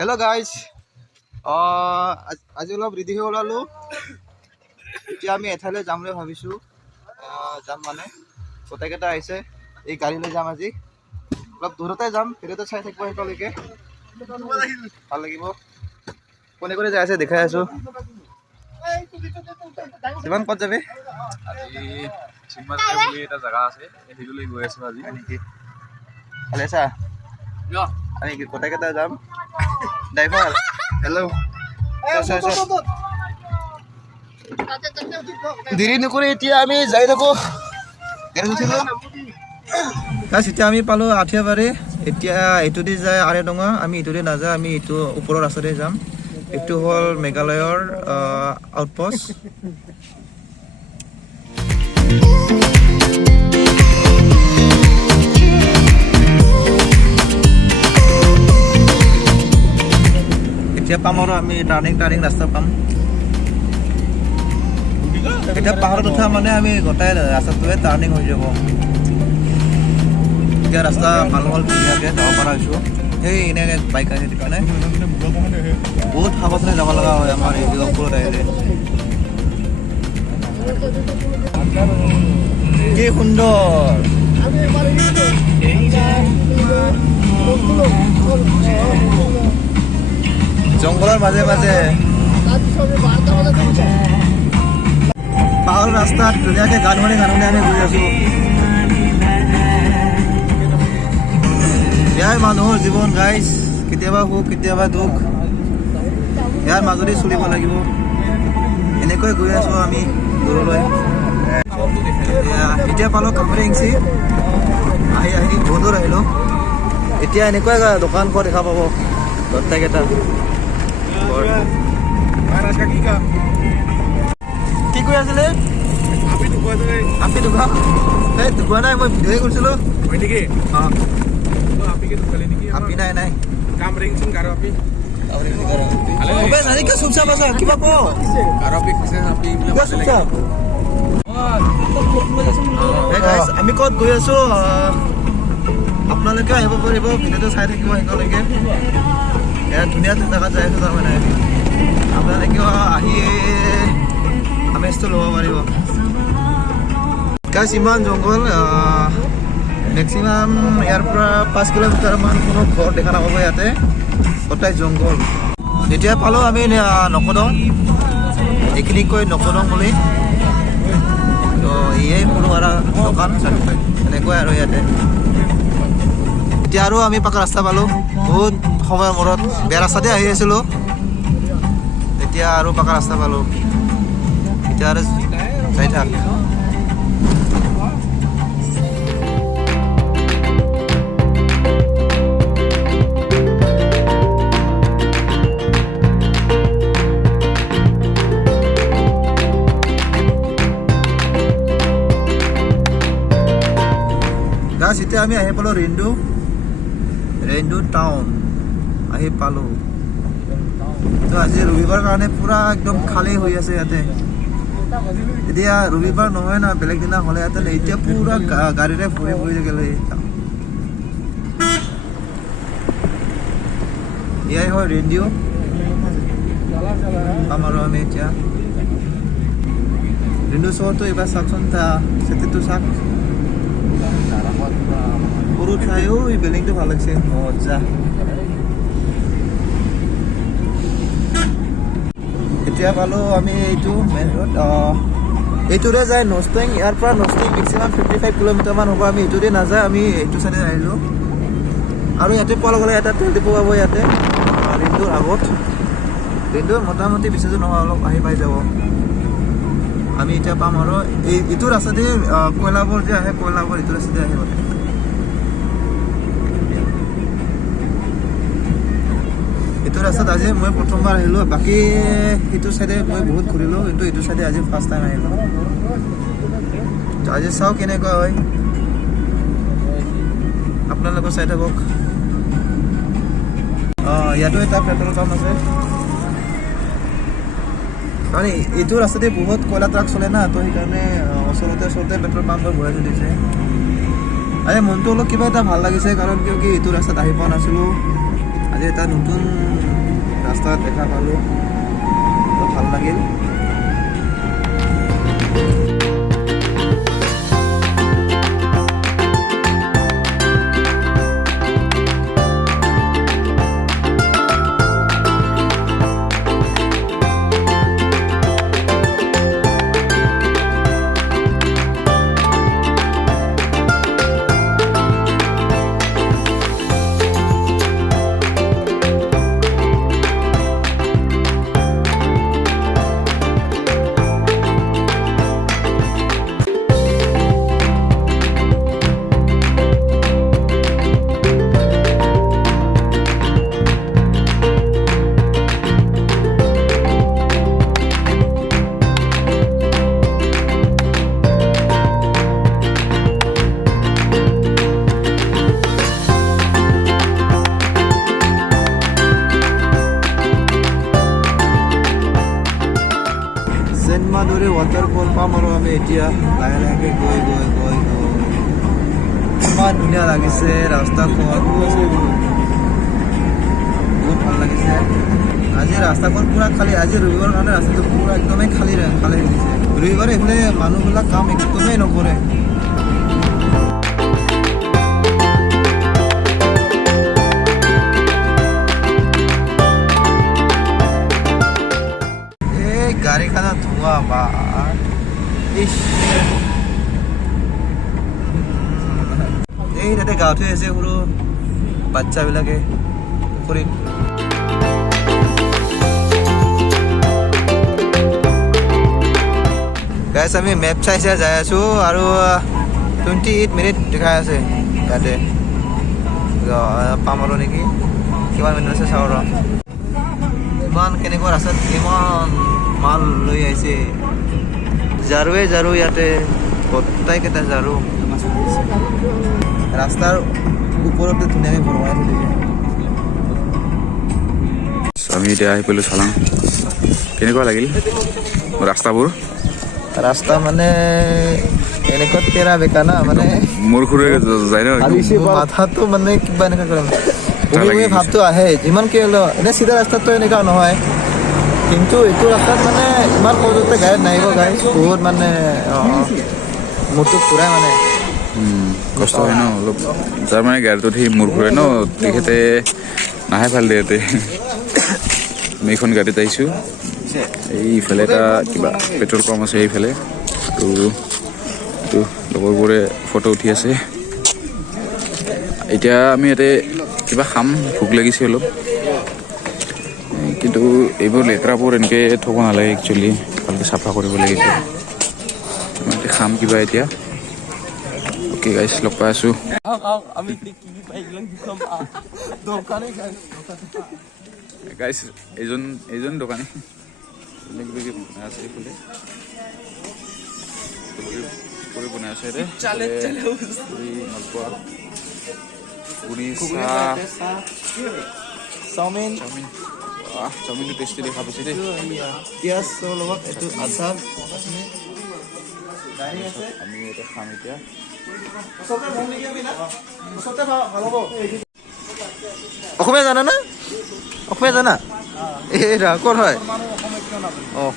Hello guys. আজি অলপ ready হৈ ওলালো। এতিয়া আমি এঠাইলৈ যাম বুলি ভাবিছো। যাম মানে গোটেইকেইটা আহিছে। এই গাড়ী লৈ যাম আজি। অলপ দূৰতে যাম, ভিডিঅ'টো চাই থাকিব শেষলৈকে। ভাল লাগিব। কোনে কোনে যাই আছে দেখাই আছো। যিমান ক'ত যাবি? আজি চিমাজে বুলি এটা জায়গা আছে, সেইটোলৈ গৈ আছো আজি। নেকি? ভালে আছা? আমি গোটেইকেইটা যাম। Driver hello'. দেৰি নকৰি এতিয়া আমি যাই থাকো। এতিয়া আমি পালো আঠিয়াবাৰী। এতিয়া এইটো দি যায় আৰেডঙা। আমি এইটো দি নাযাওঁ, আমি এইটো ওপৰৰ ৰাস্তাতে যাম। এইটো হ'ল মেঘালয়ৰ আউটপোষ্ট। এতিয়া পাম আৰু আমি টাৰ্ণিং ৰাস্তা পাম। এতিয়া পাহাৰত উঠা মানে আমি গোটাই ৰাস্তাটোৱে টাৰ্ণিং হৈ যাব। এতিয়া ৰাস্তা ভাল হ'ল, ধুনীয়াকৈ যাব পৰা হৈছোঁ। সেই এনেকৈ বাইক আহি দেখা নাই, বহুত সাৱধানে যাব লগা হয় আমাৰ এই ওপৰত আহিলে। কি সুন্দৰ! জংঘলৰ মাজে মাজে পাহাৰৰ ৰাস্তাত ধুনীয়াকৈ গান শুনি আমি গৈ আছো। ইয়াৰ মানুহৰ জীৱন গাইজ, কেতিয়াবা সুখ কেতিয়াবা দুখ, ইয়াৰ মাজতে চলিব লাগিব। এনেকৈ গৈ আছো আমি দূৰলৈ। এতিয়া পালো কামৰেংচি। আহি বহুত দূৰ আহিলো। এতিয়া এনেকুৱাই দোকান পোৱা দেখা পাব গোটেইকেইটা। কি কৈ আছিলে? আপি দোকান এই দোকান নাই, মই ভিডিঅ'ই কৰিছিলো। হয় নেকি? আপি নাই আমি ক'ত গৈ আছো আপোনালোকে আহিব পাৰিব, ভিডিঅ'টো চাই থাকিব শেষলৈকে। ইয়াত ধুনীয়া জেগাত যাই আছো তাৰমানে। আপোনালোকে আহি আমেজটো ল'ব পাৰিব। গাইজ ইমান জংঘল, মেক্সিমাম ইয়াৰ পৰা 5 কিলোমিটাৰমান কোনো ঘৰ দেখা নাপাব ইয়াতে, গোটেই জংঘল। এতিয়া পালোঁ আমি নকদং, এইখিনিক কৈ নকদং বুলি। তো ইয়ে সৰু সুৰা দোকান এনেকুৱাই আৰু ইয়াতে। এতিয়া আৰু আমি পাকা ৰাস্তা পালোঁ, বহুত সময়ৰ মূৰত। বেয়া ৰাস্তাতে আহি আছিলোঁ, এতিয়া আৰু পাকা ৰাস্তা পালোঁ। এতিয়া আৰু যাই থাক। গাছ এতিয়া আমি আহি পালোঁ ৰেইনডু টাউন আহি পালোঁ। তো আজি ৰবিবাৰ কাৰণে পুৰা একদম খালী হৈ আছে ইয়াতে। এতিয়া ৰবিবাৰ নহয় না, বেলেগ দিনা হ'লে ইয়াতে এতিয়া পুৰা গাড়ীৰে ফুৰি থাকিলে। এয়াই হয় ৰেইনডু। আমাৰো আমি এতিয়া ৰেইনডু চহৰটো এইবাৰ চাওকচোন, খেতিটো চাওক। সৰু ঠাইও এই বিল্ডিংটো ভাল লাগিছে, মজা। এতিয়া পালোঁ আমি এইটো মেইন ৰোড। এইটোৰে যায় নষ্টেং। ইয়াৰ পৰা নষ্টেং মেক্সিমাম 55 কিলোমিটাৰমান হ'ব। আমি এইটোৰে নাযায়, আমি এইটো চাইডে আহিলোঁ। আৰু ইয়াতে পোৱাৰ লগে লগে এটা তেল ডিপু পাব ইয়াতে, ৰেইনডুৰ আগত। ৰেইনডুৰ মোটামুটি বেছি দূৰ নহয়, অলপ আহি পাই যাব। আমি এতিয়া পাম আৰু এইটো ৰাস্তাতে কয়লাবোৰ যে আহে, কয়লাবোৰ এইটো ৰাস্তাতে আহিব। এইটো ৰাস্তাত আজি মই প্ৰথমবাৰ আহিলোঁ, বাকী সেইটো চাইডে মই বহুত ঘূৰিলোঁ, কিন্তু এইটো চাইডে আজি ফাৰ্ষ্ট টাইম আহিলোঁ। আজি চাওঁ কেনেকুৱা হয়, আপোনালোকে চাই থাকক। ইয়াতো এটা পেট্ৰল পাম্প আছে, মানে এইটো ৰাস্তাতে বহুত কয়লা ট্ৰাক চলে না, তো সেইকাৰণে ওচৰতে পেট্ৰল পাম্পৰ বহাই থৈ দিছে। আজি মনটো অলপ কিবা এটা ভাল লাগিছে, কাৰণ কিয় কি এইটো ৰাস্তাত আহি পোৱা নাছিলোঁ। আজি এটা নতুন ৰাস্তাত দেখা পালোঁ, ভাল লাগিল। চেনমাদুৰী ৱাটাৰফল পাম আৰু আমি এতিয়া লাহে লাহেকৈ গৈ ইমান ধুনীয়া লাগিছে ৰাস্তাখন, বহুত ভাল লাগিছে। আজি ৰাস্তাখন পুৰা খালী, আজি ৰবিবাৰৰ কাৰণে ৰাস্তাটো পুৰা একদমেই খালী হৈ গৈছে। ৰবিবাৰে এইফালে মানুহবিলাক কাম একদমেই নকৰে। গাড়ীখনত ধোঁৱা বা এই তাতে গা ধুই আছে সৰু বাচ্চাবিলাকে পুখুৰীত। গাইছ আমি মেপ চাই যাই আছোঁ আৰু 28 মিনিট দেখাই আছে ইয়াতে। পাম আৰু নেকি, কিমান মিনিট আছে চাওঁ ৰ। ইমান কেনেকুৱা ৰাস্তাত ইমান মাল লৈ আহিছে, ঝাৰুৱে ঝাৰু ইয়াতে, গোটাইকেইটা ঝাৰু ৰাস্তাৰ ওপৰতে ধুনীয়াকৈ বনোৱাই থৈ। আমি এতিয়া আহি পালোঁ চালাং। কেনেকুৱা লাগিল ৰাস্তাবোৰ? ৰাস্তা মানে এনেকুৱা তেৰা বেকা না, মানে মোৰ ঘূৰে যায় ন, মাথাটো মানে কিবা এনেকুৱা কৰে, ভাৱটো আহে যিমান কি হ'লেও। এনে চিধা ৰাস্তাততো এনেকুৱা নহয়, কিন্তু এইটো ৰাস্তাত মানে ইমান সহজতে গাড়ীত নাহিব। গাড়ী বহুত মানে মূৰটো ঘূৰাই, মানে কষ্ট হয় ন অলপ। যাৰ মানে গাড়ীটোত সি মূৰ ঘূৰাই ন, তেখেতে নাহে ভাল দে ইয়াতে। আমি এইখন গাড়ীত আহিছোঁ, এইফালে এটা কিবা পেট্ৰল পাম্প আছে এইফালে, আৰু এইটো লগৰবোৰে ফটো উঠি আছে। এতিয়া আমি ইয়াতে কিবা খাম, ভোক লাগিছে অলপ, কিন্তু এইবোৰ লেতেৰাবোৰ এনেকৈ থ'ব নালাগে, একচুৱেলি ভালকৈ চাফা কৰিব লাগে। আমি খাম কিবা এতিয়া। অ'কে গাইছ, লগ পাই আছোঁ। গাইছ এইজন দোকানী বনাই আছে এইফালে, বনাই আছে চাওমিনটো টেষ্টি দেখা পাইছে দেই। পিঁয়াজৰ লগত এইটো আচাৰ আমি এটা খাম এতিয়া। অসমীয়া জানা না? অসমীয়া জানা? এই ক'ত হয়? অঁ,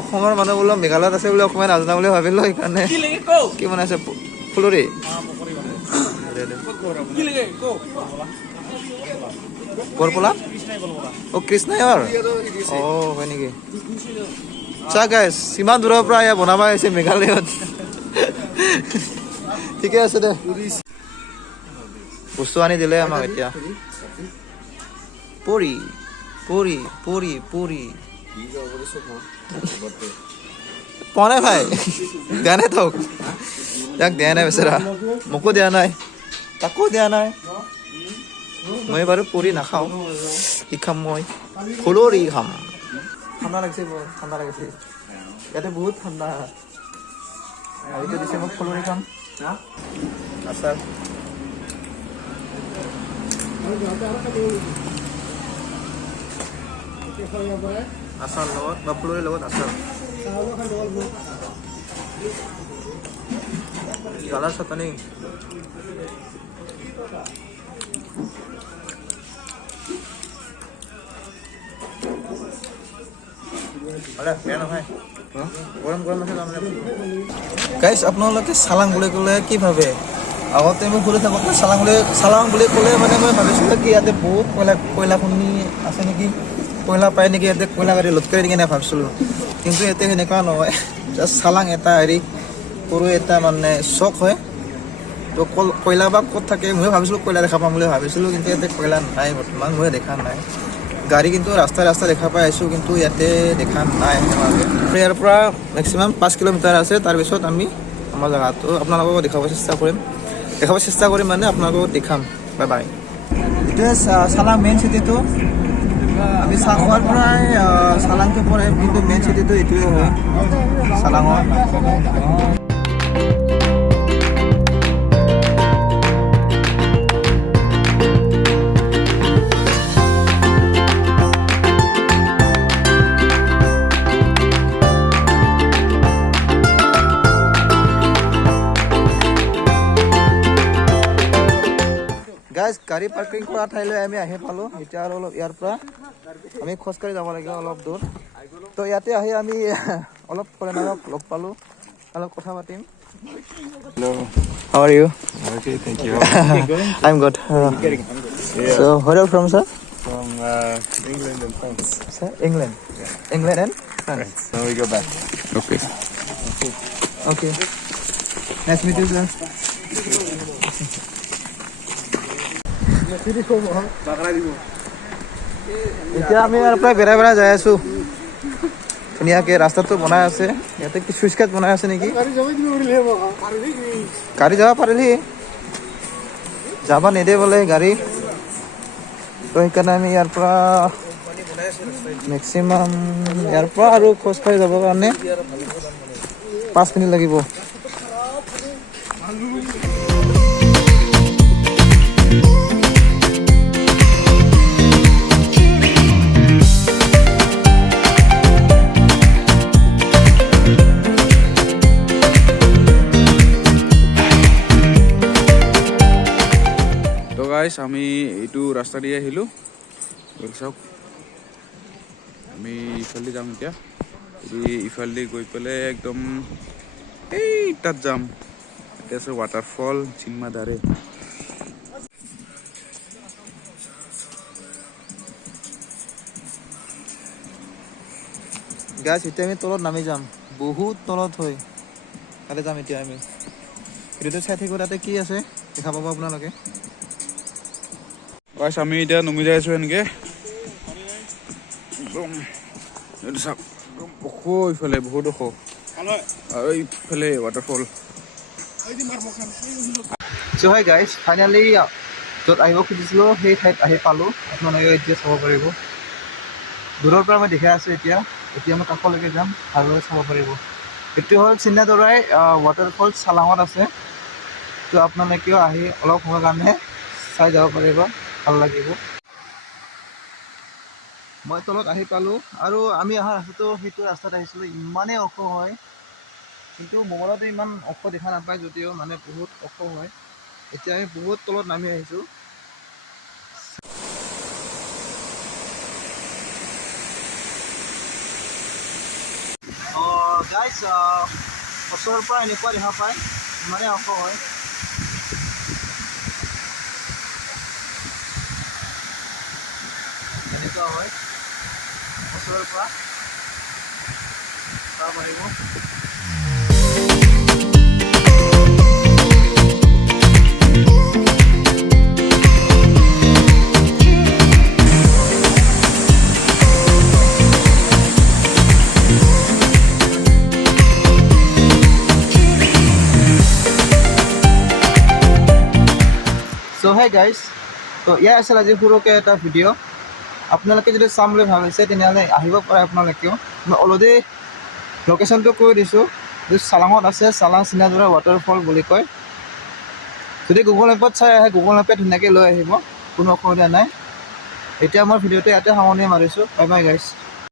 অসমৰ মানুহ বোলো মেঘালয়ত আছে বোলে, অসমীয়া নাজানা বুলি ভাবিলোঁ, সেইকাৰণে কি বনাইছে? ফুলৰি বৰপলা? অ' কৃষ্ণায়ৰ? অঁ, হয় নেকি? চা গাইছ, ইমান দূৰৰ পৰা এয়া বনাব আহিছে মেঘালয়ত। ঠিকে আছে দে, বস্তু আনি দিলে আমাক এতিয়া। পৰি পৰি পৰি পৰি পোৱা নাই ভাই, দিয়া নাই তোক, ইয়াক দিয়া নাই বেচেৰা, মোকো দিয়া নাই, তাকো দিয়া নাই। মই বাৰু পুৰি নাখাওঁ, কি খাম মই? ফুলৰি খাম। ঠাণ্ডা লাগিছে, বৰ ঠাণ্ডা লাগিছে ইয়াতে, বহুত ঠাণ্ডা। আৰু এইটো দিছে মোক ফুলৰি খাম। আচাৰ আচাৰ লগত বা ফুলৰিৰ লগত আচাৰ, কালাৰ চাটনি। গাইজ আপোনালোকে চালাং বুলি ক'লে কি ভাবে? আগতে মই সুধি থাকোঁতে চালাং বুলি ক'লে মানে মই ভাবিছিলোঁ কি ইয়াতে বহুত কয়লা খনি আছে নেকি, কয়লা পায় নেকি, ইয়াতে কয়লা গাড়ী লোড কৰি নেকি এনে ভাবিছিলোঁ। কিন্তু ইয়াতে সেনেকুৱা নহয়, জাষ্ট চালাং এটা হেৰি সৰু এটা মানে চক হয়। তো কয়লা বা ক'ত থাকে ময়ো ভাবিছিলোঁ কয়লা দেখা পাম বুলি ভাবিছিলোঁ, কিন্তু ইয়াতে কয়লা নাই বৰ্তমান, ময়ো দেখা নাই। গাড়ী কিন্তু ৰাস্তা দেখা পাই আছোঁ, কিন্তু ইয়াতে দেখা নাই। ইয়াৰ পৰা মেক্সিমাম 5 কিলোমিটাৰ আছে। তাৰপিছত আমি আমাৰ জেগাটো আপোনালোকক দেখাব চেষ্টা কৰিম মানে আপোনালোকক দেখাম। Bye bye. এইটোৱে চালাং মেইন চিটিটো। আমি চাখোৱাৰ পৰাই চালাংটো পৰে, কিন্তু মেইন চিটিটো এইটোৱে হয় চালাঙৰ। গাইজ গাড়ী পাৰ্কিং কৰা ঠাইলৈ আমি আহি পালোঁ। এতিয়া আৰু অলপ ইয়াৰ পৰা আমি খোজকাঢ়ি যাব লাগিব অলপ দূৰ। তো ইয়াতে আহি আমি অলপ ফৰেনাৰক লগ পালোঁ, অলপ কথা পাতিম। Hello. How are you? Okay, thank you. I'm good. So where are you from, sir? From England and France. Sir, England. England and France. Now we go back. Okay. Okay. Nice to meet you, sir. এতিয়া আমি ইয়াৰ পৰা বেৰাই যাই আছোঁ। ধুনীয়াকৈ ৰাস্তাটো বনাই আছে, ইয়াতে কি চুইচ গেট বনাই আছে নেকি? গাড়ী যাব পাৰিলি, যাব নিদে বোলে গাড়ী। তো সেইকাৰণে আমি ইয়াৰ পৰা মেক্সিমাম ইয়াৰ পৰা আৰু খোজকাঢ়ি যাবৰ কাৰণে 5 মিনিট লাগিব। আমি এইটো ৰাস্তা দি আহিলোঁ, চাওক। আমি ইফালে যাম এতিয়া। ইফালে গৈ পেলাই একদম এই তাত যাম। এতিয়া আছে ৱাটাৰফল চিন্মাদাৰে। গাইজ এতিয়া আমি তলত নামি যাম, বহুত তলত হয়। তাতে যাম এতিয়া আমি। ভিডিঅ'টো চাই থাকিব, তাতে কি আছে দেখা পাব আপোনালোকে। গাইজ আমি এতিয়া নামি যাই আছোঁ এনেকৈ। একদম এইটো চাওক, ওখ ইফালে বহুত ওখ, আৰু এইফালে ৱাটাৰফল। চ' হয় গাইজ, ফাইনেলি য'ত আহিব খুজিছিলোঁ সেই ঠাইত আহি পালোঁ। আপোনালোকে এতিয়া চাব পাৰিব। দূৰৰ পৰা মই দেখাই আছোঁ। এতিয়া মই কাষলৈকে যাম, ভালদৰে চাব পাৰিব। এইটো হ'ল চিন্নাদৰাই ৱাটাৰফল চালাঙত আছে। তো আপোনালোকেও আহি অলপ সময়ৰ কাৰণে চাই যাব পাৰিব, ভাল লাগিব। মই তলত আহি পালোঁ, আৰু আমি অহা ৰাস্তাটো সেইটো ৰাস্তাত আহিছিলোঁ। ইমানেই ওখ হয়, কিন্তু মোবাইলতো ইমান ওখ দেখা নাপায়, যদিও মানে বহুত ওখ হয়। এতিয়া আমি বহুত তলত নামি আহিছোঁ। গাইজ ওচৰৰ পৰা এনেকুৱা দেখা পায়, ইমানেই ওখ হয়। এনেকুৱা হয় ওচৰৰ পৰা চাব পাৰিব। চ' হে গাইজ, তো ইয়াৰ আছিল আজি সৰুকৈ এটা ভিডিঅ'। আপোনালোকে যদি চাম বুলি ভাবিছে তেনেহ'লে আহিব পাৰে আপোনালোকেও। মই অলৰেডি লোকেশ্যনটো কৈ দিছোঁ, যিটো চালাঙত আছে, চালাং চিন্নাদৰা ৱাটাৰফল বুলি কয়। যদি গুগল মেপত চাই আহে, গুগল মেপে ধুনীয়াকৈ লৈ আহিব, কোনো অসুবিধা নাই। এতিয়া মই ভিডিঅ'টো ইয়াতে সামৰণি মাৰিছোঁ। Bye bye guys.